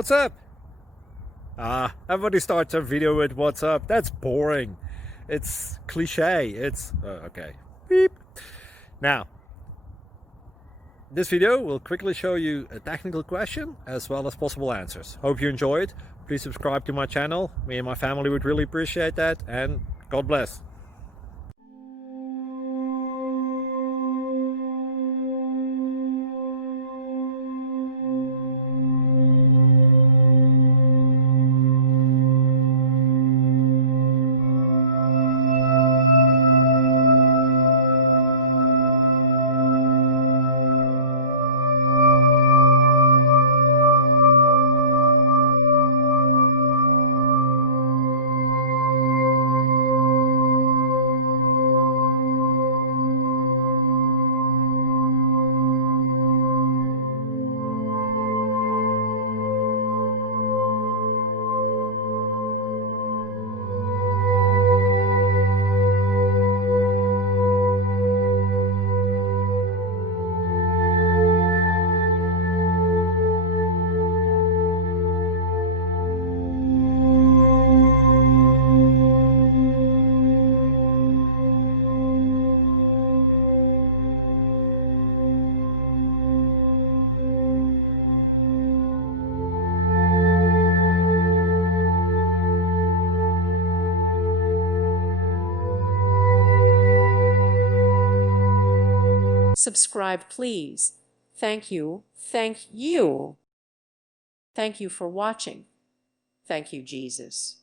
What's up? Everybody starts a video with what's up. That's boring. It's cliche. It's okay. Beep. Now, this video will quickly show you a technical question as well as possible answers. Hope you enjoyed. Please subscribe to my channel. Me and my family would really appreciate that, and God bless. Subscribe, please. Thank you. Thank you. Thank you for watching. Thank you, Jesus.